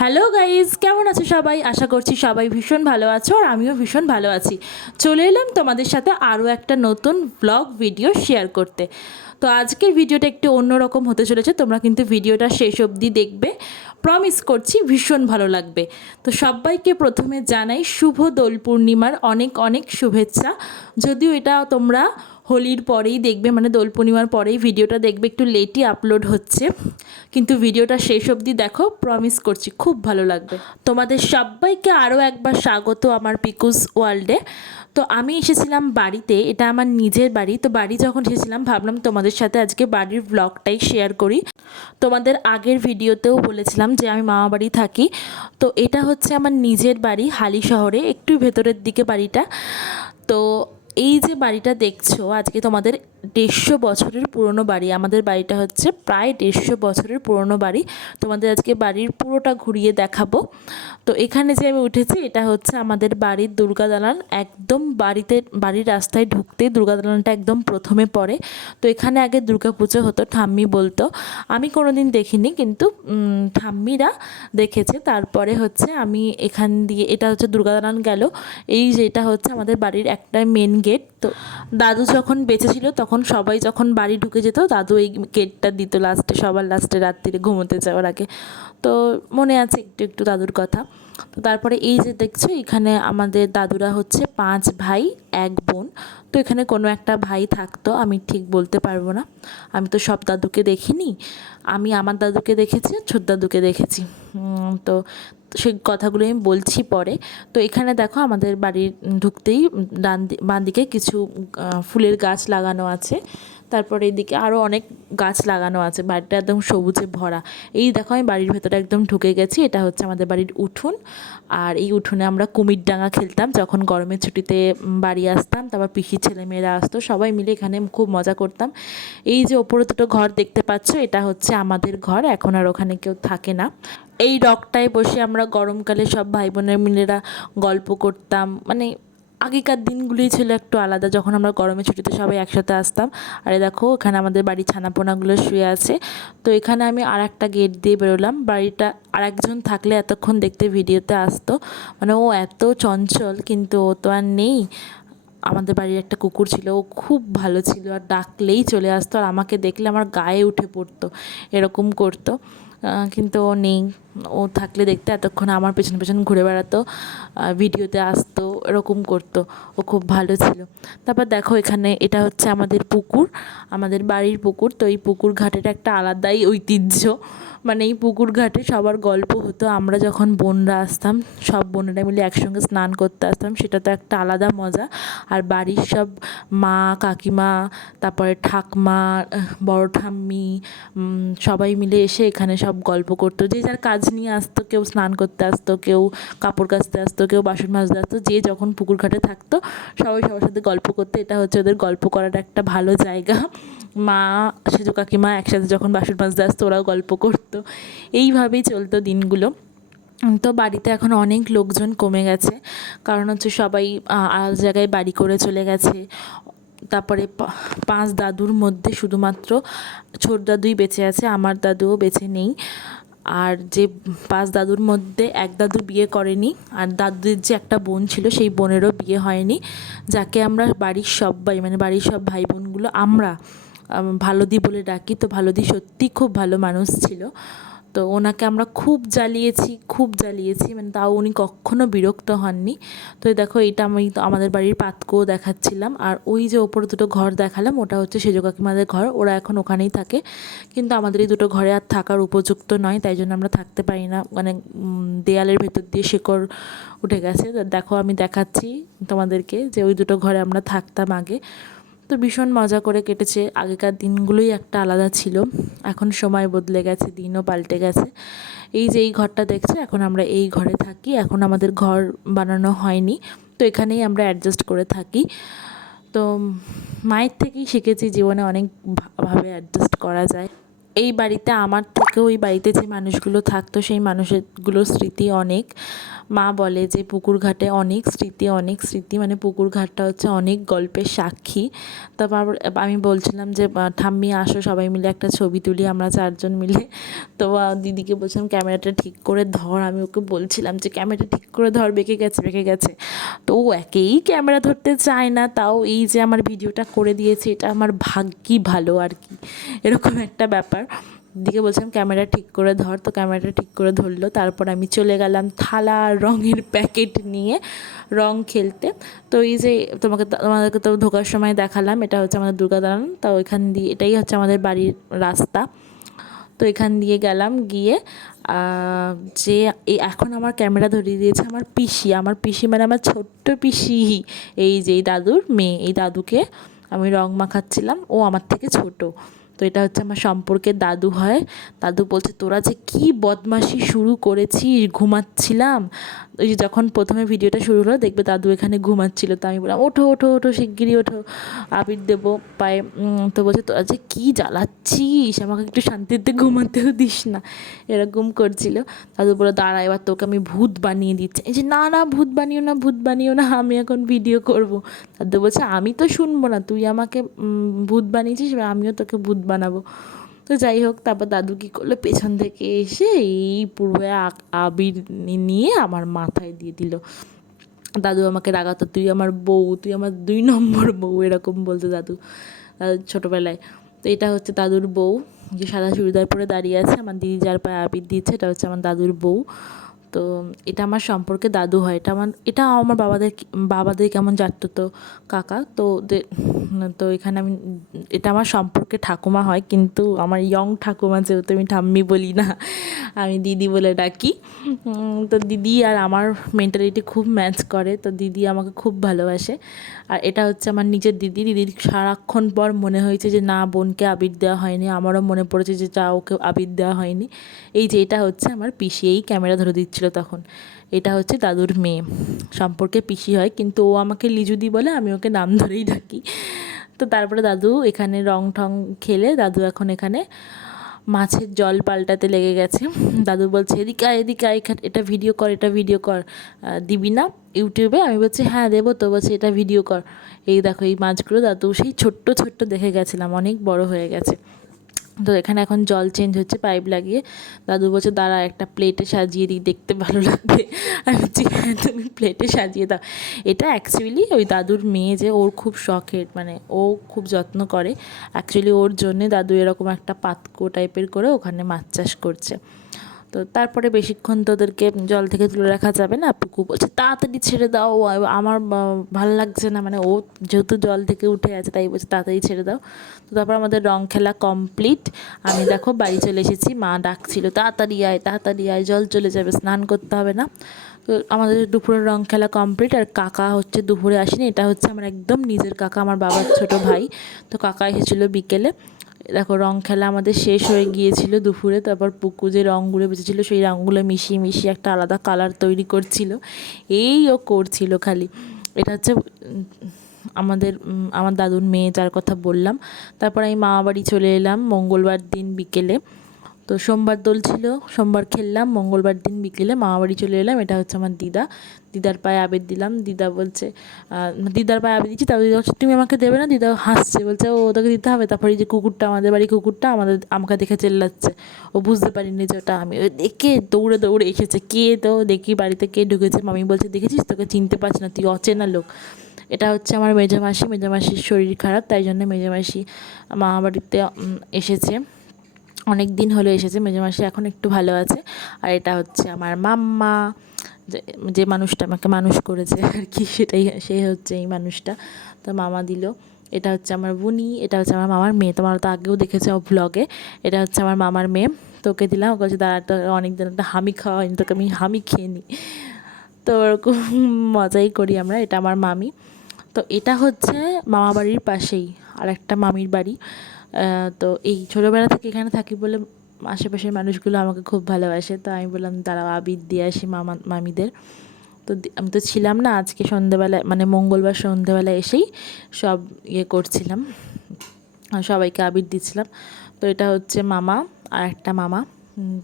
Hello guys, কেমন আছো সবাই? আশা করছি সবাই ভীষণ ভালো আছো আর আমিও ভীষণ ভালো আছি। চলে এলাম তোমাদের সাথে আরও একটা নতুন ব্লগ ভিডিও শেয়ার করতে। তো আজকের ভিডিওটা একটু অন্যরকম হতে চলেছে, তোমরা কিন্তু ভিডিওটা শেষ অবধি দেখবে, প্রমিস করছি ভীষণ ভালো লাগবে। তো সবাইকে প্রথমে জানাই শুভ দোল পূর্ণিমার অনেক অনেক শুভেচ্ছা। যদিও এটা তোমরা হোলির পরেই দেখবে, মানে দোল পূর্ণিমার পরেই ভিডিওটা দেখবে, একটু লেটই আপলোড হচ্ছে, কিন্তু ভিডিওটা শেষ অবধি দেখো, প্রমিস করছি খুব ভালো লাগবে। তোমাদের সবাইকে আরও একবার স্বাগত আমার পিকুস ওয়ার্ল্ডে। তো আমি এসেছিলাম বাড়িতে, এটা আমার নিজের বাড়ি। তো বাড়ি যখন এসেছিলাম ভাবলাম তোমাদের সাথে আজকে বাড়ির ব্লগটাই শেয়ার করি। তোমাদের আগের ভিডিওতেও বলেছিলাম যে আমি মামা বাড়ি থাকি, তো এটা হচ্ছে আমার নিজের বাড়ি হালি শহরে, একটু ভেতরের দিকে বাড়িটা। তো এই যে বাড়িটা দেখছো আজকে তোমাদের 150 বছরের পুরনো বাড়ি। আমাদের বাড়িটা হচ্ছে প্রায় 150 বছরের পুরনো বাড়ি। তোমাদের আজকে বাড়ির পুরোটা ঘুরিয়ে দেখাবো। তো এখানে যে আমি উঠেছি এটা হচ্ছে আমাদের বাড়ির দুর্গা দালান। একদম বাড়ির রাস্তায় ঢুকতেই দুর্গা দালানটা একদম প্রথমে পড়ে। তো এখানে আগে দুর্গা পুজো হতো, ঠাম্মি বলতো। আমি কোনোদিন দেখিনি, কিন্তু ঠাম্মিরা দেখেছে। তারপরে হচ্ছে আমি এখান দিয়ে, এটা হচ্ছে দুর্গা দালান গেল, এই যেটা হচ্ছে আমাদের বাড়ির একটা মেন গেট। তো দাদু যখন বেঁচে ছিল তখন সবাই যখন বাড়ি ঢুকে যেত দাদু এই গেটটা দিত লাস্টে, সবার লাস্টে রাত্রিরে ঘুমোতে যাওয়ার আগে। তো মনে আছে একটু একটু দাদুর কথা। তো তারপরে এই যে দেখছো এখানে আমাদের দাদুরা হচ্ছে 5 ভাই 1 বোন। তো এখানে কোনো একটা ভাই থাকতো, আমি ঠিক বলতে পারবো না, আমি তো সব দাদুকে দেখিনি। আমি আমার দাদুকে দেখেছি, ছোট দাদুকে দেখেছি। তো সেই কথাগুলো আমি বলছি পরে। তো এখানে দেখো আমাদের বাড়ির ঢুকতেই বাঁ দিকে কিছু ফুলের গাছ লাগানো আছে। তারপরে এইদিকে আরও অনেক গাছ লাগানো আছে, বাড়িটা একদম সবুজে ভরা। এই দেখো আমি বাড়ির ভেতরে একদম ঢুকে গেছি, এটা হচ্ছে আমাদের বাড়ির উঠোন। আর এই উঠোনে আমরা কুমিরডাঙ্গা খেলতাম যখন গরমের ছুটিতে বাড়ি আসতাম। তারপর পিসির ছেলেমেয়েরা আসতো, সবাই মিলে এখানে খুব মজা করতাম। এই যে ওপরে দুটো ঘর দেখতে পাচ্ছ এটা হচ্ছে আমাদের ঘর, এখন আর ওখানে কেউ থাকে না। এই রকটায় বসে আমরা গরমকালে সব ভাই বোনের মিলেরা গল্প করতাম। মানে আগেকার দিনগুলোই ছিল একটু আলাদা, যখন আমরা গরমের ছুটিতে সবাই একসাথে আসতাম। আরে দেখো এখানে আমাদের বাড়ির ছানাপোনাগুলো শুয়ে আছে। তো এখানে আমি আর একটা গেট দিয়ে বেরোলাম। বাড়িটা আর একজন থাকলে এতক্ষণ দেখতে ভিডিওতে আসতো, মানে ও এত চঞ্চল, কিন্তু ও তো আর নেই। আমাদের বাড়ির একটা কুকুর ছিল, ও খুব ভালো ছিল, আর ডাকলেই চলে আসতো, আর আমাকে দেখলে আমার গায়ে উঠে পড়তো, এরকম করতো। কিন্তু ও নেই। ও থাকলে দেখতে এতক্ষণ আমার পেছন পেছন ঘুরে বেড়াতো, ভিডিওতে আসতো, এরকম করতো। ও খুব ভালো ছিল। তারপর দেখো এখানে এটা হচ্ছে আমাদের পুকুর, আমাদের বাড়ির পুকুর। তো এই পুকুর ঘাটের একটা আলাদাই ঐতিহ্য, মানে এই পুকুর ঘাটে সবার গল্প হতো। আমরা যখন বোনরা আসতাম, সব বোনেরা মিলে একসঙ্গে স্নান করতে আসতাম, সেটা তো একটা আলাদা মজা। আর বাড়ির সব মা কাকিমা, তারপরে ঠাকমা, বড় ঠাম্মি, সবাই মিলে এসে এখানে সব গল্প করতো। যে যার কাজ নিয়ে আসতো, কেউ স্নান করতে আসতো, কেউ কাপড় কাচতে আসতো, কেউ বাসন মাজতে আসতো, যে যখন পুকুর ঘাটে থাকতো সবাই সবার সাথে গল্প করতো। এটা হচ্ছে ওদের গল্প করার একটা ভালো জায়গা। মা সেজো কাকিমা একসাথে যখন বাসন মাজতে আসতো ওরাও গল্প করতো। এইভাবেই চলতো দিনগুলো। তো বাড়িতে এখন অনেক লোকজন কমে গেছে, কারণ হচ্ছে সবাই আলাদা জায়গায় বাড়ি করে চলে গেছে। তারপরে 5 দাদুর মধ্যে শুধুমাত্র ছোট দাদুই বেঁচে আছে, আমার দাদুও বেঁচে নেই। আর যে 5 দাদুর মধ্যে এক দাদু বিয়ে করেনি, আর দাদুদের যে একটা বোন ছিল সেই বোনেরও বিয়ে হয়নি, যাকে আমরা বাড়ির সবাই, মানে বাড়ির সব ভাই বোনগুলো আমরা ভালোদি বলে ডাকি। তো ভালোদি সত্যি খুব ভালো মানুষ ছিল। তো ওনাকে আমরা খুব জ্বালিয়েছি, খুব জ্বালিয়েছি, মানে তাও উনি কখনো বিরক্ত হননি। তো দেখো এটা আমি তো আমাদের বাড়ির পাতকুয়ো দেখাচ্ছিলাম, আর ওই যে ওপরে দুটো ঘর দেখালাম ওটা হচ্ছে সেজো কাকিমাদের ঘর, ওরা এখন ওখানেই থাকে। কিন্তু আমাদের এই দুটো ঘরে আর থাকার উপযুক্ত নয়, তাই জন্য আমরা থাকতে পারি না, মানে দেয়ালের ভেতর দিয়ে শেকড় উঠে গেছে। দেখো আমি দেখাচ্ছি তোমাদেরকে যে ওই দুটো ঘরে আমরা থাকতাম আগে। তো ভীষণ মজা করে কেটেছে, আগেকার দিনগুলোই একটা আলাদা ছিল। এখন সময় বদলে গেছে, দিনও পাল্টে গেছে। এই যে এই ঘরটা দেখছো, এখন আমরা এই ঘরে থাকি, এখন আমাদের ঘর বানানো হয়নি, তো এখানেই আমরা অ্যাডজাস্ট করে থাকি। তো মায়ের থেকেই শিখেছি জীবনে অনেকভাবে অ্যাডজাস্ট করা যায়। এই বাড়িতে আমার থেকেও ওই বাড়িতে যে মানুষগুলো থাকতো সেই মানুষগুলোর স্মৃতি অনেক। মা বলে যে পুকুর ঘাটে অনেক স্মৃতি, মানে পুকুর ঘাটটা হচ্ছে অনেক গল্পের সাক্ষী। তারপর আমি বলছিলাম যে ঠাম্মি আসো সবাই মিলে একটা ছবি তুলি আমরা 4জন মিলে। তো দিদিকে বলছিলাম ক্যামেরাটা ঠিক করে ধর, আমি ওকে বলছিলাম যে ক্যামেরাটা ঠিক করে ধর, বেঁকে গেছে। তো ও একেই ক্যামেরা ধরতে চায় না, তাও এই যে আমার ভিডিওটা করে দিয়েছে এটা আমার ভাগ্যি ভালো আর কি, এরকম একটা ব্যাপার। দিকে বলছিলাম ক্যামেরা ঠিক করে ধর, তো ক্যামেরাটা ঠিক করে ধরলো। তারপর আমি চলে গেলাম থালা রঙের প্যাকেট নিয়ে রং খেলতে। তো এই যে তোমাদেরকে তো ঢোকার সময় দেখালাম, এটা হচ্ছে আমাদের দুর্গা দালান। তো ওইখান দিয়ে এটাই হচ্ছে আমাদের বাড়ির রাস্তা। তো এখান দিয়ে গেলাম, গিয়ে যে এখন আমার ক্যামেরা ধরিয়ে দিয়েছে আমার পিসি মানে আমার ছোট্ট পিসি, এই যে এই দাদুর মেয়ে। এই দাদুকে আমি রং মাখাচ্ছিলাম, ও আমার থেকে ছোট। তো এটা হচ্ছে আমার সম্পর্কের দাদু হয়। দাদু বলছে তোরা যে কী বদমাশি শুরু করেছিস, ঘুমাচ্ছিলাম। ওই যে যখন প্রথমে ভিডিওটা শুরু হলো দেখবে দাদু এখানে ঘুমাচ্ছিল, তো আমি বললাম ওঠো ওঠো ওঠো শিগগিরই ওঠো, আবির দেবো পায়ে। তো বলছে তোরা যে কী জ্বালাচ্ছিস, আমাকে একটু শান্তিতে ঘুমাতেও দিস না, এরকম করছিল। দাদু বলে দাঁড়া এবার তোকে আমি ভূত বানিয়ে দিচ্ছি। এই যে না না ভূত বানিও না, আমি এখন ভিডিও করব। দাদু বলছে আমি তো শুনবো না, তুই আমাকে ভূত বানিয়েছিস, এবার আমিও তোকে ভূত বানাবো। তো যাই হোক, তারপর দাদু কী করলো, পেছন থেকে এসে এই পুরো আবির নিয়ে আমার মাথায় দিয়ে দিল। দাদু আমাকে রাগাতো, তুই আমার বউ, তুই আমার 2 নম্বর বউ, এরকম বলতো দাদু ছোটোবেলায়। তো এটা হচ্ছে দাদুর বউ, যে সাদা চুড়িদার পরে দাঁড়িয়ে আছে, আমার দিদি যার পায়ে আবির দিচ্ছে এটা হচ্ছে আমার দাদুর বউ। তো এটা আমার সম্পর্কে দাদু হয়, এটা আমার বাবাদের কেমন জানতো তো কাকা। তো এখানে এটা আমার সম্পর্কে ঠাকুমা হয়, কিন্তু আমার ইয়ং ঠাকুমা, যেহেতু আমি ঠাম্মি বলি না, আমি দিদি বলে ডাকি। তো দিদি আর আমার মেন্টালিটি খুব ম্যাচ করে, তো দিদি আমাকে খুব ভালোবাসে। আর এটা হচ্ছে আমার নিজের দিদির সারাক্ষণ পর মনে হয়েছে যে না বোনকে আবির দেওয়া হয়নি, আমারও মনে পড়েছে যে যা ওকে আবির দেওয়া হয়নি। এই যে এটা হচ্ছে আমার পিসি, এই ক্যামেরা ধরে দিচ্ছিল তখন। এটা হচ্ছে দাদুর মেয়ে, সম্পর্কে পিসি হয়, কিন্তু ও আমাকে লিজুদি বলে, আমি ওকে নাম ধরেই ডাকি। তো তারপরে দাদু এখানে রং ঠং খেলে দাদু এখন এখানে মাছের জল পাল্টাতে লেগে গেছে। দাদু বলছে এদিকে আয়, এটা ভিডিও কর, দিবি না ইউটিউবে? আমি বলছি হ্যাঁ দেবো তো। বলছে এটা ভিডিও কর। এই দেখো এই মাছগুলো দাদু সেই ছোট্ট দেখে গেছিলাম, অনেক বড় হয়ে গেছে। তো এখানে এখন জল চেঞ্জ হচ্ছে পাইপ লাগিয়ে। দাদু বলছে দাঁড়া একটা প্লেটে সাজিয়ে দিই, দেখতে ভালো লাগবে। আমি বলছি হ্যাঁ তুমি প্লেটে সাজিয়ে দাও। এটা অ্যাকচুয়ালি ওই দাদুর মেয়ে, যে ওর খুব শখের, মানে ও খুব যত্ন করে। অ্যাকচুয়ালি ওর জন্যে দাদু এরকম একটা পাতকো টাইপের করে ওখানে মাছ চাষ করছে। তো তারপরে বেশিক্ষণ তো ওদেরকে জল থেকে তুলে রাখা যাবে না, পুকু বলছে তাড়াতাড়ি ছেড়ে দাও, আমার ভালো লাগছে না, মানে ও যেহেতু জল থেকে উঠে আছে তাই বলছে তাড়াতাড়ি ছেড়ে দাও। তো তারপর আমাদের রং খেলা কমপ্লিট, আমি দেখো বাড়ি চলে এসেছি। মা ডাকছিল তাড়াতাড়ি আয়, জল চলে যাবে, স্নান করতে হবে না। তো আমাদের দুপুরের রং খেলা কমপ্লিট, আর কাকা হচ্ছে দুপুরে আসেনি, এটা হচ্ছে আমার একদম নিজের কাকা, আমার বাবার ছোট ভাই। তো কাকা এসেছিলো বিকেলে। দেখো রং খেলা আমাদের শেষ হয়ে গিয়েছিল দুপুরে। তারপর পুকু যে রঙগুলো বেঁচেছিলো সেই রঙগুলো মিশিয়ে একটা আলাদা কালার তৈরি করছিল, ও করছিল খালি। এটা হচ্ছে আমার দাদুর মেয়ে যার কথা বললাম। তারপর আমি মামা বাড়ি চলে এলাম মঙ্গলবার দিন বিকেলে। তো সোমবার দোল ছিল, সোমবার খেললাম, মঙ্গলবার দিন বিকেলে মামাবাড়ি চলে এলাম। এটা হচ্ছে আমার দিদার পায়ে আবির দিলাম। দিদা বলছে দিদার পায়ে আবির দিচ্ছি, তারপর দিদা বলছে তুমি আমাকে দেবে না? দিদা হাসছে, বলছে ও তোকে দিতে হবে। তারপরে এই যে কুকুরটা, আমাদের বাড়ি কুকুরটা আমাকে দেখে চেল্লাচ্ছে, ও বুঝতে পারিনি যে ওটা আমি। দেখে দৌড়ে এসেছে, কে তো দেখি বাড়িতে কে ঢুকেছে। মামি বলছে দেখেছিস তোকে চিনতে পারছি না, তুই অচেনা লোক। এটা হচ্ছে আমার মেজমাসির শরীর খারাপ, তাই জন্য মেজমাসি মামাবাড়িতে এসেছে, অনেক দিন হলো এসেছে। মেজমাসি এখন একটু ভালো আছে। আর এটা হচ্ছে আমার মাম্মা, যে মানুষটা আমাকে মানুষ করেছে আর কি, সে হচ্ছে এই মানুষটা। তো মামা দিল। এটা হচ্ছে আমার বুনি, এটা হচ্ছে আমার মামার মেয়ে, তোমরা তো আগেও দেখেছো ব্লগে। এটা হচ্ছে আমার মামার মেয়ে। তোকে দিলাম, ওকে বলছে দাঁড়া, তো অনেকদিন একটা হামি খাওয়া হয়নি, তোকে আমি হামি খেয়ে নিই। তো ওরকম মজাই করি আমরা। এটা আমার মামি। তো এটা হচ্ছে মামা বাড়ির পাশেই আর একটা মামির বাড়ি। তো এই ছোটোবেলা থেকে এখানে থাকি বলে আশেপাশের মানুষগুলো আমাকে খুব ভালোবাসে। তো আমি বললাম দাঁড়াও আবির দিয়ে আসি মামিদের। তো আমি তো ছিলাম না আজকে সন্ধ্যেবেলায়, মানে মঙ্গলবার সন্ধ্যেবেলায় এসেই সব করছিলাম, সবাইকে আবির দিচ্ছিলাম। তো তো এটা হচ্ছে মামা আর একটা মামা।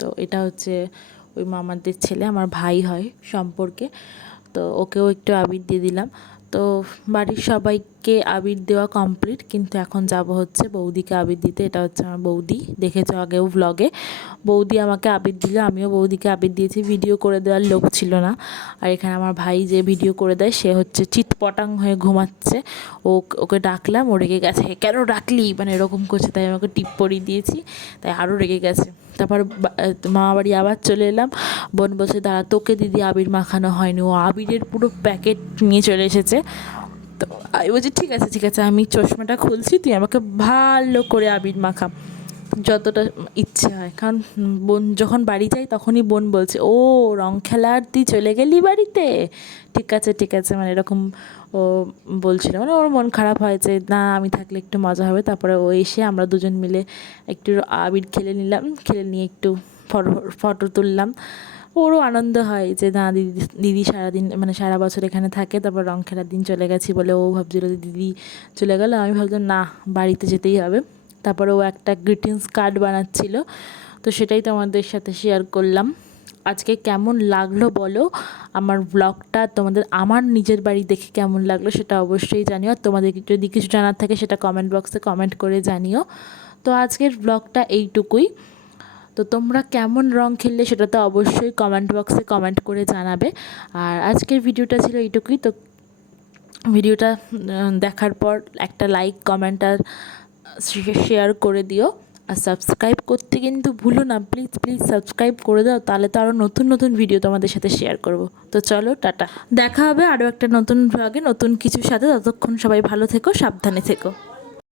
তো এটা হচ্ছে ওই মামাদের ছেলে, আমার ভাই হয় সম্পর্কে। তো ওকেও একটু আবির দিয়ে দিলাম। তো বাড়ির সবাইকে আবির দেওয়া কমপ্লিট, কিন্তু এখন যাব হচ্ছে বৌদিকে আবির দিতে। এটা হচ্ছে আমার বৌদি, দেখেছো আগেও ভ্লগে। বৌদি আমাকে আবির দিল, আমিও বৌদিকে আবির দিয়েছি। ভিডিও করে দেওয়ার লোক ছিল না। আর এখানে আমার ভাই যে ভিডিও করে দেয় সে হচ্ছে চিৎপটাং হয়ে ঘুমাচ্ছে। ওকে ডাকলাম, ও রেগে গেছে, কেন ডাকলি মানে এরকম করছে, তাই আমাকে টিপ পরিয়ে দিয়েছি, তাই আরও রেগে গেছে। তারপর মামা বাড়ি আবার চলে এলাম। বোন বসে দাঁড়া, তোকে দিদি আবির মাখানো হয়নি, ও আবিরের পুরো প্যাকেট নিয়ে চলে এসেছে। তো আমি বলছি ঠিক আছে ঠিক আছে, আমি চশমাটা খুলছি, তুই আমাকে ভালো করে আবির মাখা যতটা ইচ্ছে হয়। কারণ বোন যখন বাড়ি যায় তখনই বোন বলছে, ও রং খেলার তুই চলে গেলি বাড়িতে, ঠিক আছে মানে এরকম ও বলছিল, মানে ওর মন খারাপ হয় যে না আমি থাকলে একটু মজা হবে। তারপরে ও এসে আমরা দুজন মিলে একটু আবির খেলে নিলাম, খেলে নিয়ে একটু ফটো তুললাম। ওরও আনন্দ হয় যে না দিদি সারাদিন মানে সারা বছর এখানে থাকে, তারপর রং খেলার দিন চলে গেছি বলে ও ভাবছিল যে দিদি চলে গেল। আমি ভাবলাম না, বাড়িতে যেতেই হবে। তারপরে ও একটা গ্রিটিংস কার্ড বানাচ্ছিল, তো সেটাই তোমাদের সাথে শেয়ার করলাম। আজকে কেমন লাগলো বলো আমার ব্লগটা, তোমাদের আমার নিজের বাড়ি দেখে কেমন লাগলো সেটা অবশ্যই জানিও। আর তোমাদের যদি কিছু জানার থাকে সেটা কমেন্ট বক্সে কমেন্ট করে জানিও। তো আজকের ব্লগটা এইটুকুই। তো তোমরা কেমন রং খেললে সেটা তো অবশ্যই কমেন্ট বক্সে কমেন্ট করে জানাবে। আর আজকের ভিডিওটা ছিল এইটুকুই। তো ভিডিওটা দেখার পর একটা লাইক কমেন্ট আর শেয়ার করে দিও। আর সাবস্ক্রাইব করতে কিন্তু ভুলো না, প্লিজ প্লিজ সাবস্ক্রাইব করে দাও, তাহলে তো আরও নতুন নতুন ভিডিও তোমাদের সাথে শেয়ার করব। তো চলো টাটা, দেখা হবে আরও একটা নতুন ব্লগে নতুন কিছুর সাথে। ততক্ষণ সবাই ভালো থেকো, সাবধানে থেকো।